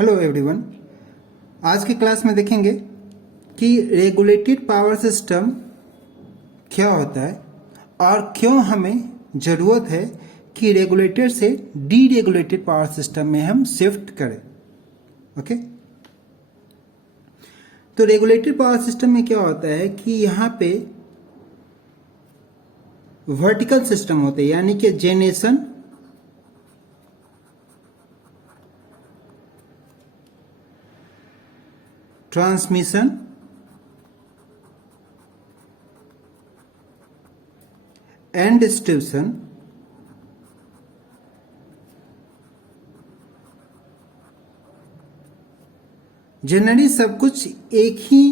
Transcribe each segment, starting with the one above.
Hello everyone. आज की class में देखेंगे कि रेगुलेटेड पावर सिस्टम क्या होता है और क्यों हमें ज़रूरत है कि रेगुलेटेड से डीरेगुलेटेड पावर सिस्टम में हम शिफ्ट करें। ओके, तो रेगुलेटेड पावर सिस्टम में क्या होता है कि यहाँ पे वर्टिकल सिस्टम होते हैं, यानी कि generation, transmission and distribution generally सब कुछ एक ही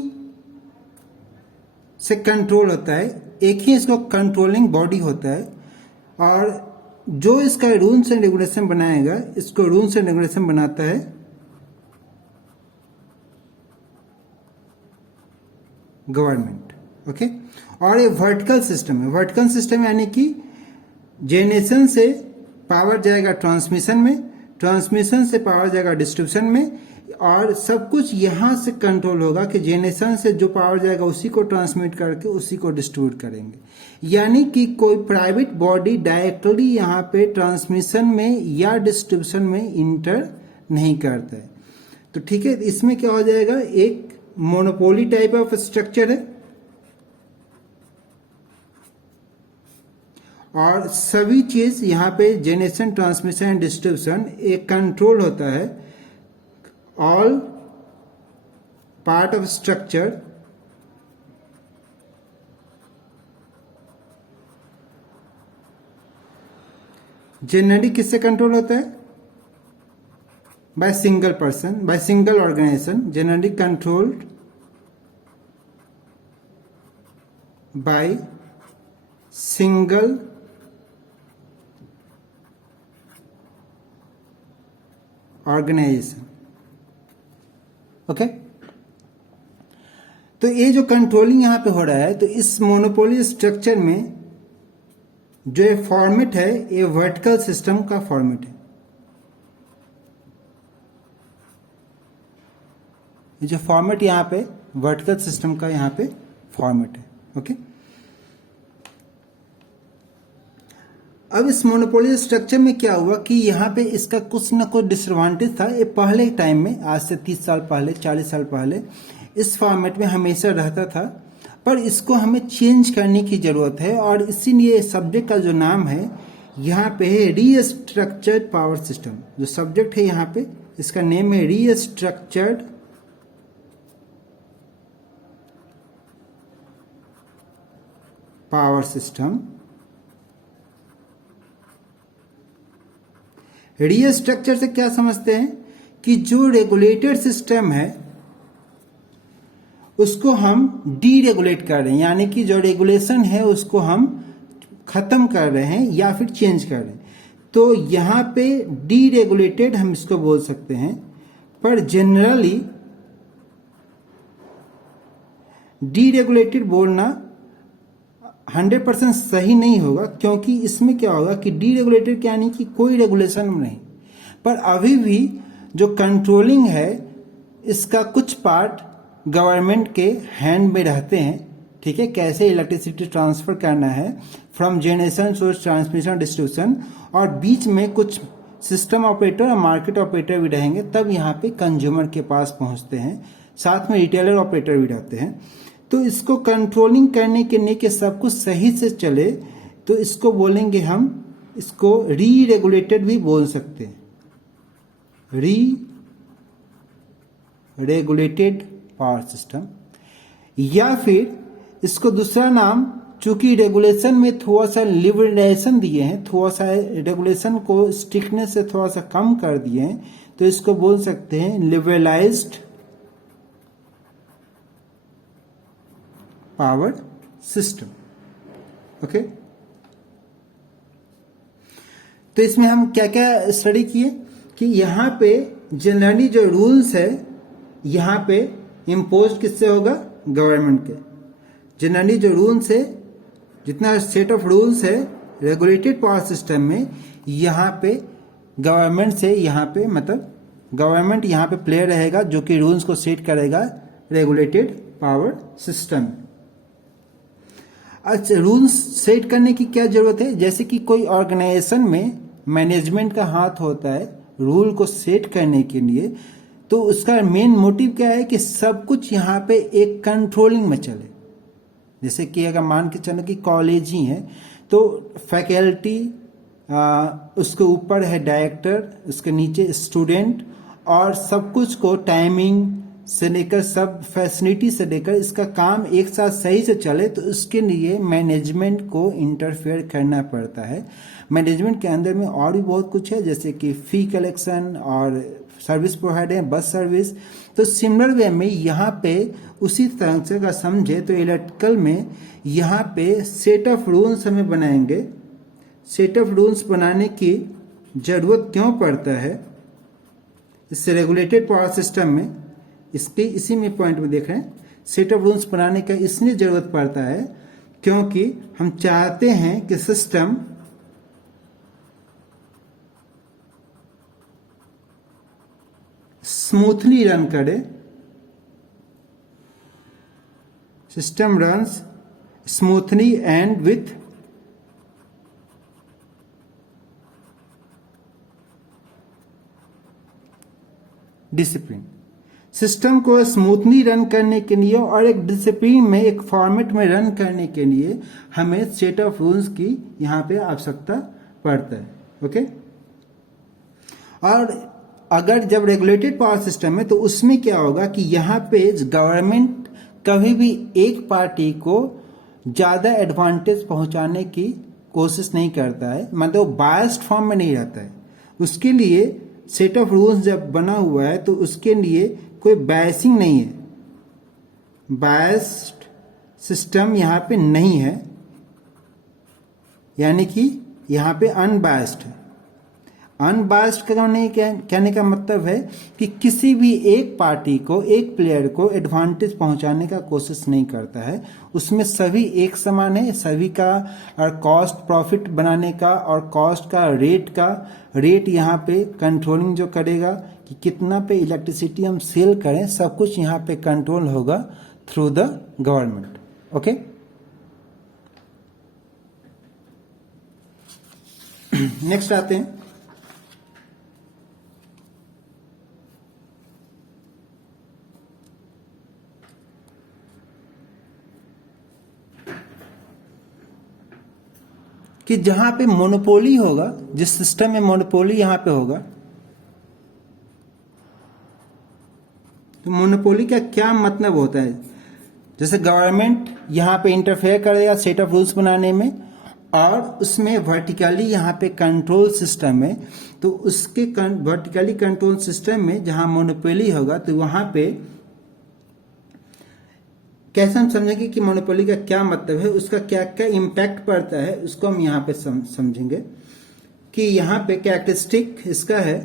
से कंट्रोल होता है, एक ही इसको कंट्रोलिंग बॉडी होता है और जो इसका रूल्स एंड रेगुलेशन बनाएगा, इसको रूल्स एंड रेगुलेशन बनाता है गवर्नमेंट। ओके, और ये वर्टिकल सिस्टम है। वर्टिकल सिस्टम यानी कि जेनरेशन से पावर जाएगा ट्रांसमिशन में, ट्रांसमिशन से पावर जाएगा डिस्ट्रीब्यूशन में, और सब कुछ यहां से कंट्रोल होगा कि जेनरेशन से जो पावर जाएगा उसी को ट्रांसमिट करके उसी को डिस्ट्रीब्यूट करेंगे। यानी कि कोई प्राइवेट बॉडी डायरेक्टली यहाँ पे ट्रांसमिशन में या डिस्ट्रीब्यूशन में इंटर नहीं करता है। तो ठीक है, इसमें क्या हो जाएगा, एक मोनोपोली टाइप ऑफ स्ट्रक्चर है और सभी चीज यहाँ पे जेनरेशन, ट्रांसमिशन एंड डिस्ट्रीब्यूशन एक कंट्रोल होता है। All part of structure generally किससे कंट्रोल होता है? by single person, by single organization, generally controlled by single organization। Okay, तो ये जो कंट्रोलिंग यहां पे हो रहा है, तो इस मोनोपोली स्ट्रक्चर में जो ये फॉर्मेट है, ये वर्टिकल सिस्टम का फॉर्मेट है। ये जो फॉर्मेट यहाँ पे वर्टिकल सिस्टम का यहाँ पे फॉर्मेट है। ओके, अब इस मोनोपोली स्ट्रक्चर में क्या हुआ कि यहाँ पे इसका कुछ ना कुछ डिसएडवांटेज था। ये पहले टाइम में, आज से 30 साल पहले, 40 साल पहले इस फॉर्मेट में हमेशा रहता था, पर इसको हमें चेंज करने की जरूरत है और इसीलिए सब्जेक्ट का जो नाम है यहाँ पे है रीस्ट्रक्चर्ड पावर सिस्टम। जो सब्जेक्ट है यहाँ पे, इसका नेम है रीस्ट्रक्चर्ड पावर सिस्टम। रीस्ट्रक्चर से क्या समझते हैं कि जो रेगुलेटेड सिस्टम है उसको हम डीरेगुलेट कर रहे हैं, यानी कि जो रेगुलेशन है उसको हम खत्म कर रहे हैं या फिर चेंज कर रहे हैं। तो यहां पे डीरेगुलेटेड हम इसको बोल सकते हैं, पर जनरली डीरेगुलेटेड बोलना 100% सही नहीं होगा, क्योंकि इसमें क्या होगा कि डीरेगुलेटेड क्या, यानी कि कोई रेगुलेशन नहीं, पर अभी भी जो कंट्रोलिंग है इसका कुछ पार्ट गवर्नमेंट के हैंड में रहते हैं। ठीक है, कैसे इलेक्ट्रिसिटी ट्रांसफर करना है from generation, source, transmission, distribution, और बीच में कुछ सिस्टम ऑपरेटर और मार्केट ऑपरेटर भी रहेंगे, तब यहाँ पे कंज्यूमर के पास पहुंचते हैं। साथ में रिटेलर ऑपरेटर भी रहते हैं। तो इसको कंट्रोलिंग करने के लिए कि सब कुछ सही से चले, तो इसको बोलेंगे हम, इसको री रेगुलेटेड भी बोल सकते हैं, री रेगुलेटेड पावर सिस्टम। या फिर इसको दूसरा नाम, चूंकि रेगुलेशन में थोड़ा सा लिबरलाइजेशन दिए हैं, थोड़ा सा रेगुलेशन को स्ट्रिक्टनेस से थोड़ा सा कम कर दिए हैं, तो इसको बोल सकते हैं लिबरलाइज्ड पावर सिस्टम। ओके, तो इसमें हम क्या क्या स्टडी किए कि यहाँ पे जनरली जो रूल्स है यहाँ पे इम्पोज किससे होगा, गवर्नमेंट के। जनरली जो रूल्स है, जितना सेट ऑफ रूल्स है रेगुलेटेड पावर सिस्टम में, यहाँ पे गवर्नमेंट से यहाँ पे मतलब गवर्नमेंट यहाँ पे प्लेयर रहेगा जो कि रूल्स को सेट करेगा रेगुलेटेड पावर सिस्टम। अच्छा, रूल्स सेट करने की क्या जरूरत है? जैसे कि कोई ऑर्गेनाइजेशन में मैनेजमेंट का हाथ होता है रूल को सेट करने के लिए, तो उसका मेन मोटिव क्या है कि सब कुछ यहाँ पे एक कंट्रोलिंग में चले। जैसे कि अगर मान के चलो कि कॉलेज ही है तो फैकल्टी, उसके ऊपर है डायरेक्टर, उसके नीचे स्टूडेंट, और सब कुछ को टाइमिंग से लेकर सब फैसिलिटी से लेकर इसका काम एक साथ सही से चले, तो उसके लिए मैनेजमेंट को इंटरफेयर करना पड़ता है। मैनेजमेंट के अंदर में और भी बहुत कुछ है, जैसे कि फी कलेक्शन और सर्विस प्रोवाइड है, बस सर्विस। तो सिमिलर वे में यहाँ पे उसी तरह से अगर समझे तो इलेक्ट्रिकल में यहाँ पे सेट ऑफ रूल्स हमें बनाएंगे। सेट ऑफ रूल्स बनाने की जरूरत क्यों पड़ता है इससे रेगुलेटेड पावर सिस्टम में, इसके इसी में पॉइंट में देख रहे हैं। सेट ऑफ रूल्स बनाने का इसलिए जरूरत पड़ता है क्योंकि हम चाहते हैं कि सिस्टम स्मूथली रन करे, system runs smoothly and with discipline. System को स्मूथली रन करने के लिए और एक डिसिप्लिन में, एक फॉर्मेट में रन करने के लिए हमें सेट ऑफ रूल्स की यहाँ पे आवश्यकता पड़ता है। ओके, और अगर जब रेगुलेटेड पावर सिस्टम है तो उसमें क्या होगा कि यहाँ पे गवर्नमेंट कभी भी एक पार्टी को ज्यादा एडवांटेज पहुंचाने की कोशिश नहीं करता है, मतलब बायस्ड फॉर्म में नहीं रहता है। उसके लिए सेट ऑफ रूल्स जब बना हुआ है तो उसके लिए कोई बायसिंग नहीं है, बायस्ड सिस्टम यहाँ पे नहीं है, यानी कि यहाँ पे अनबायस्ड है। अनबायस्ड कहने का मतलब है कि किसी भी एक पार्टी को, एक प्लेयर को एडवांटेज पहुंचाने का कोशिश नहीं करता है। उसमें सभी एक समान है, सभी का और कॉस्ट प्रॉफिट बनाने का और कॉस्ट का रेट यहाँ पे कंट्रोलिंग जो करेगा कि कितना पे इलेक्ट्रिसिटी हम सेल करें, सब कुछ यहाँ पे कंट्रोल होगा through the government. Okay, next आते हैं कि जहां पे मोनोपोली होगा, जिस सिस्टम में मोनोपोली यहां पे होगा, तो मोनोपोली का क्या मतलब होता है? जैसे गवर्नमेंट यहां पे इंटरफेयर करेगा सेट ऑफ रूल्स बनाने में, और उसमें वर्टिकली यहाँ पे कंट्रोल सिस्टम है, तो उसके वर्टिकली कंट्रोल सिस्टम में जहां मोनोपोली होगा तो वहां पे कैसे हम समझेंगे कि मोनोपोली का क्या मतलब है, उसका क्या क्या इम्पैक्ट पड़ता है, उसको हम यहाँ पे समझेंगे कि यहाँ पे कैरेक्टरिस्टिक इसका है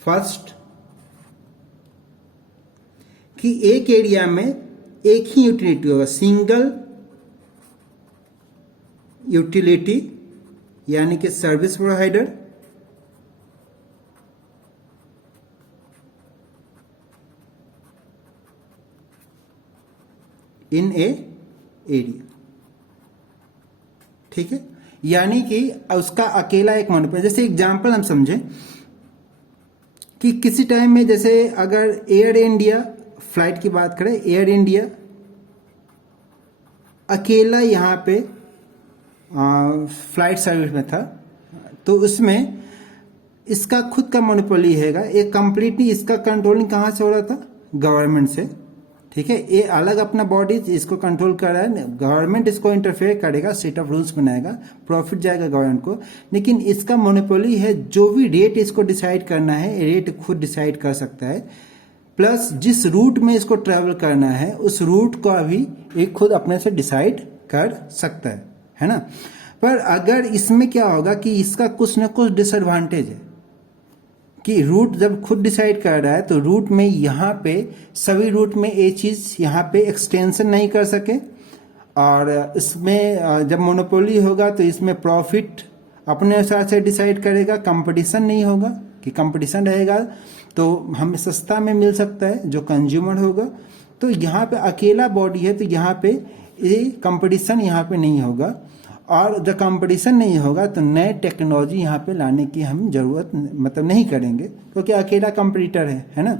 फर्स्ट कि एक एरिया में एक ही यूटिलिटी होगा, सिंगल यूटिलिटी, यानी कि service provider in A area. ठीक है, यानी कि उसका अकेला एक मोनोपोली। जैसे एग्जांपल हम समझें कि किसी टाइम में, जैसे अगर एयर इंडिया फ्लाइट की बात करें, एयर इंडिया अकेला यहाँ पे फ्लाइट सर्विस में था, तो उसमें इसका खुद का मोनोपोली हैगा, एक कंप्लीटली इसका कंट्रोलिंग कहाँ से हो रहा था? गवर्नमेंट से। ठीक है, ये अलग अपना बॉडी इसको कंट्रोल कर रहा है, गवर्नमेंट इसको इंटरफेयर करेगा, सेट ऑफ रूल्स बनाएगा, प्रॉफिट जाएगा गवर्नमेंट को, लेकिन इसका मोनोपोली है, जो भी रेट इसको डिसाइड करना है रेट खुद डिसाइड कर सकता है, प्लस जिस रूट में इसको ट्रेवल करना है उस रूट को अभी एक खुद अपने से डिसाइड कर सकता है ना। पर अगर इसमें क्या होगा कि इसका कुछ न कुछ डिसएडवांटेज है कि रूट जब खुद डिसाइड कर रहा है तो रूट में यहाँ पे सभी रूट में ये चीज यहाँ पे एक्सटेंशन नहीं कर सके, और इसमें जब मोनोपोली होगा तो इसमें प्रॉफिट अपने अनुसार से डिसाइड करेगा, कंपटीशन नहीं होगा कि कंपटीशन रहेगा तो हमें सस्ता में मिल सकता है जो कंज्यूमर होगा। तो यहाँ पे अकेला बॉडी है तो यहाँ पे ये कंपटीशन यहाँ पे नहीं होगा, और जब कंपटीशन नहीं होगा तो नए टेक्नोलॉजी यहाँ पे लाने की हम जरूरत मतलब नहीं करेंगे क्योंकि अकेला कंपटीटर है ना।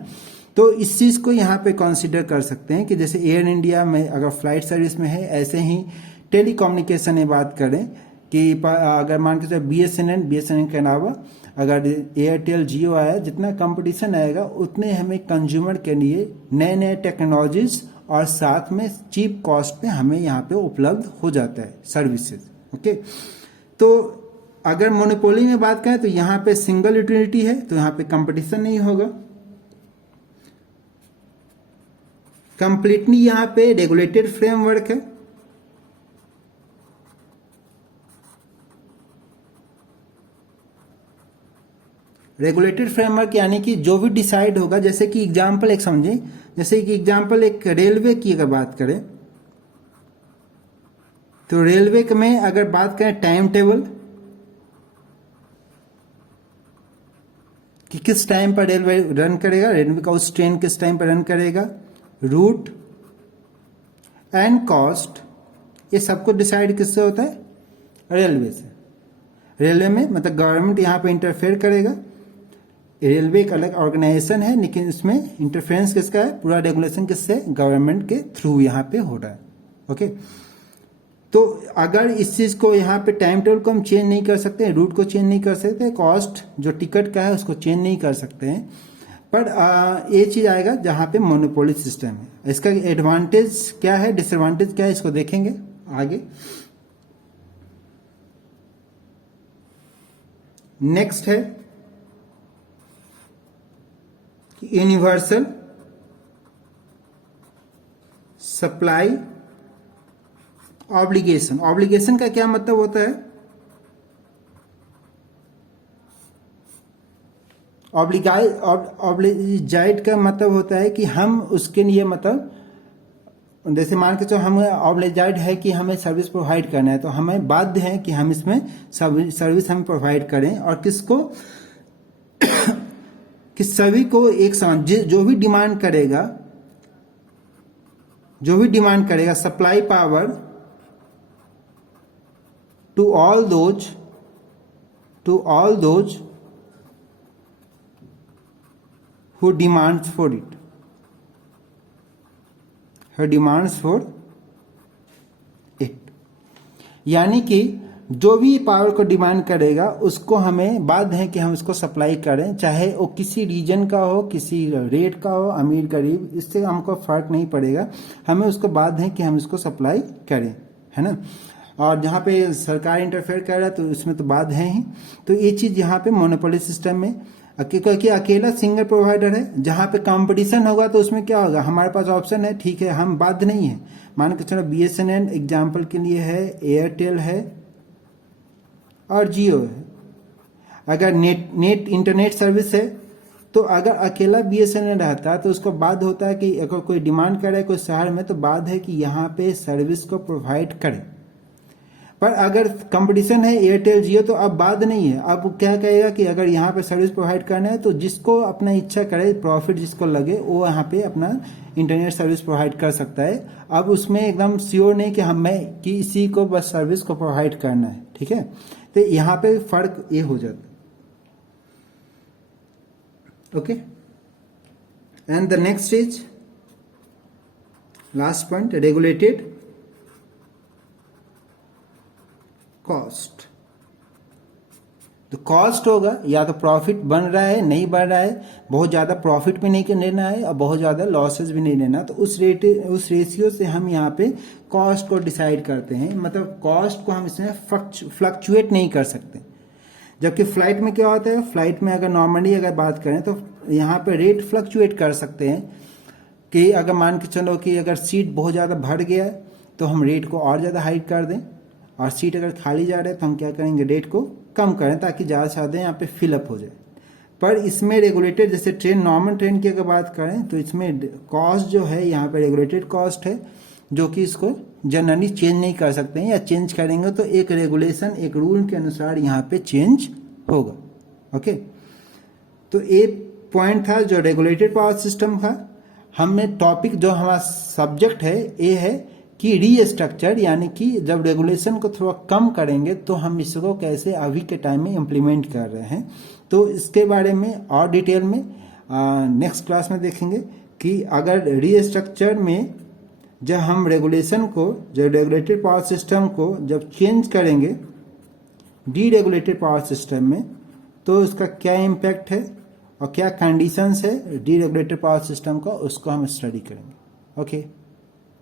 तो इस चीज़ को यहाँ पे कंसीडर कर सकते हैं कि जैसे एयर इंडिया में अगर फ्लाइट सर्विस में है, ऐसे ही टेलीकम्युनिकेशन में बात करें कि अगर मान के चलो BSNL के अलावा अगर एयरटेल जियो आया, जितना कंपटीशन आएगा उतने हमें कंज्यूमर के लिए नए नए टेक्नोलॉजीज और साथ में चीप कॉस्ट पे हमें यहाँ पे उपलब्ध हो जाता है सर्विसेज। ओके, तो अगर मोनोपोली में बात करें तो यहाँ पे सिंगल यूटिलिटी है तो यहाँ पे कंपटीशन नहीं होगा। कंप्लीटली यहाँ पे रेगुलेटेड फ्रेमवर्क है। रेगुलेटेड फ्रेमवर्क यानी कि जो भी डिसाइड होगा, जैसे कि एग्जांपल एक समझे, जैसे कि एग्जांपल एक रेलवे की अगर बात करें तो रेलवे में अगर बात करें टाइम टेबल कि किस टाइम पर रेलवे रन करेगा, रेलवे का उस ट्रेन किस टाइम पर रन करेगा, रूट एंड कॉस्ट, ये सब कुछ डिसाइड किससे होता है, रेलवे से। रेलवे में मतलब गवर्नमेंट यहाँ पे इंटरफेयर करेगा। रेलवे एक अलग ऑर्गेनाइजेशन है लेकिन इसमें इंटरफेरेंस किसका है, पूरा रेगुलेशन किससे, गवर्नमेंट के थ्रू यहाँ पे हो रहा है। ओके, तो अगर इस चीज को यहाँ पे टाइम टेबल को हम चेंज नहीं कर सकते, रूट को चेंज नहीं कर सकते, कॉस्ट जो टिकट का है उसको चेंज नहीं कर सकते हैं, पर ये चीज आएगा जहाँ पे मोनोपोली सिस्टम है। इसका एडवांटेज क्या है, डिसएडवांटेज क्या है, इसको देखेंगे आगे। नेक्स्ट है यूनिवर्सल सप्लाई ऑब्लिगेशन। ऑब्लिगेशन का क्या मतलब होता है, ऑब्लिजाइड का मतलब होता है कि हम उसके लिए मतलब जैसे मान के चलो हम ऑब्लिजाइड है कि हमें सर्विस प्रोवाइड करना है तो हमें बाध्य है कि हम इसमें सर्विस हम प्रोवाइड करें, और किसको कि सभी को एक समान जो भी डिमांड करेगा supply power to all those who demands for it, her demands for it, यानी कि जो भी पावर को डिमांड करेगा उसको हमें बाध्य है कि हम उसको सप्लाई करें, चाहे वो किसी रीजन का हो, किसी रेट का हो, अमीर गरीब, इससे हमको फर्क नहीं पड़ेगा, हमें उसको बाध्य है कि हम इसको सप्लाई करें, है ना। और जहाँ पे सरकार इंटरफेयर कर रहा है तो इसमें तो बाध्य है ही। तो ये चीज यहाँ पे मोनोपोली सिस्टम में क्योंकि अकेला सिंगल प्रोवाइडर है, जहाँ पे कंपटीशन होगा तो उसमें क्या होगा, हमारे पास ऑप्शन है, ठीक है, हम बाध्य नहीं है। मान के चलो BSNL एग्जाम्पल के लिए है, एयरटेल है और जियो है। अगर नेट इंटरनेट सर्विस है तो अगर अकेला BSNL रहता है तो उसको बाध्य होता है कि अगर कोई डिमांड करे कोई शहर में तो बाध्य है कि यहाँ पे सर्विस को प्रोवाइड करे। पर अगर कंपटीशन है एयरटेल जियो तो अब बाध्य नहीं है, अब क्या कहेगा कि अगर यहाँ पे सर्विस प्रोवाइड करना है तो जिसको अपना इच्छा करे, प्रॉफिट जिसको लगे वो यहाँ पे अपना इंटरनेट सर्विस प्रोवाइड कर सकता है। अब उसमें एकदम श्योर नहीं कि हमें किसी को बस सर्विस को प्रोवाइड करना है, ठीक है। तो यहाँ पे फर्क ये हो जाता है। Okay, and the next is last point, regulated cost. तो कॉस्ट होगा या तो प्रॉफिट बन रहा है नहीं बन रहा है, बहुत ज्यादा प्रॉफिट भी नहीं लेना है और बहुत ज्यादा लॉसेस भी नहीं लेना, तो उस रेशियो से हम यहाँ पे कॉस्ट को डिसाइड करते हैं। मतलब कॉस्ट को हम इसमें फ्लक्चुएट नहीं कर सकते। जबकि फ्लाइट में क्या होता है, फ्लाइट में अगर नॉर्मली अगर बात करें तो यहाँ पे रेट फ्लक्चुएट कर सकते हैं कि अगर मान के चलो कि अगर सीट बहुत ज्यादा भर गया है तो हम रेट को और ज्यादा हाइक कर दें, और सीट अगर खाली जा रहा है तो हम क्या करेंगे, रेट को कम करें ताकि ज़्यादा से ज़्यादा यहाँ पे फिलअप हो जाए। पर इसमें रेगुलेटेड, जैसे ट्रेन नॉर्मल ट्रेन की अगर बात करें तो इसमें कॉस्ट जो है यहाँ पे रेगुलेटेड कॉस्ट है, जो कि इसको जनरली चेंज नहीं कर सकते हैं, या चेंज करेंगे तो एक रेगुलेशन एक रूल के अनुसार यहाँ पे चेंज होगा। ओके, तो ये पॉइंट था जो रेगुलेटेड पावर सिस्टम का। हमें टॉपिक जो हमारा सब्जेक्ट है ये है कि रीस्ट्रक्चर, यानी कि जब रेगुलेशन को थोड़ा कम करेंगे तो हम इसको कैसे अभी के टाइम में इम्प्लीमेंट कर रहे हैं। तो इसके बारे में और डिटेल में नेक्स्ट क्लास में देखेंगे कि अगर रीस्ट्रक्चर में जब हम रेगुलेशन को, जो रेगुलेटेड पावर सिस्टम को जब चेंज करेंगे डीरेगुलेटेड पावर सिस्टम में, तो इसका क्या इम्पैक्ट है और क्या कंडीशंस है डीरेगुलेटेड पावर सिस्टम का, उसको हम स्टडी करेंगे। ओके।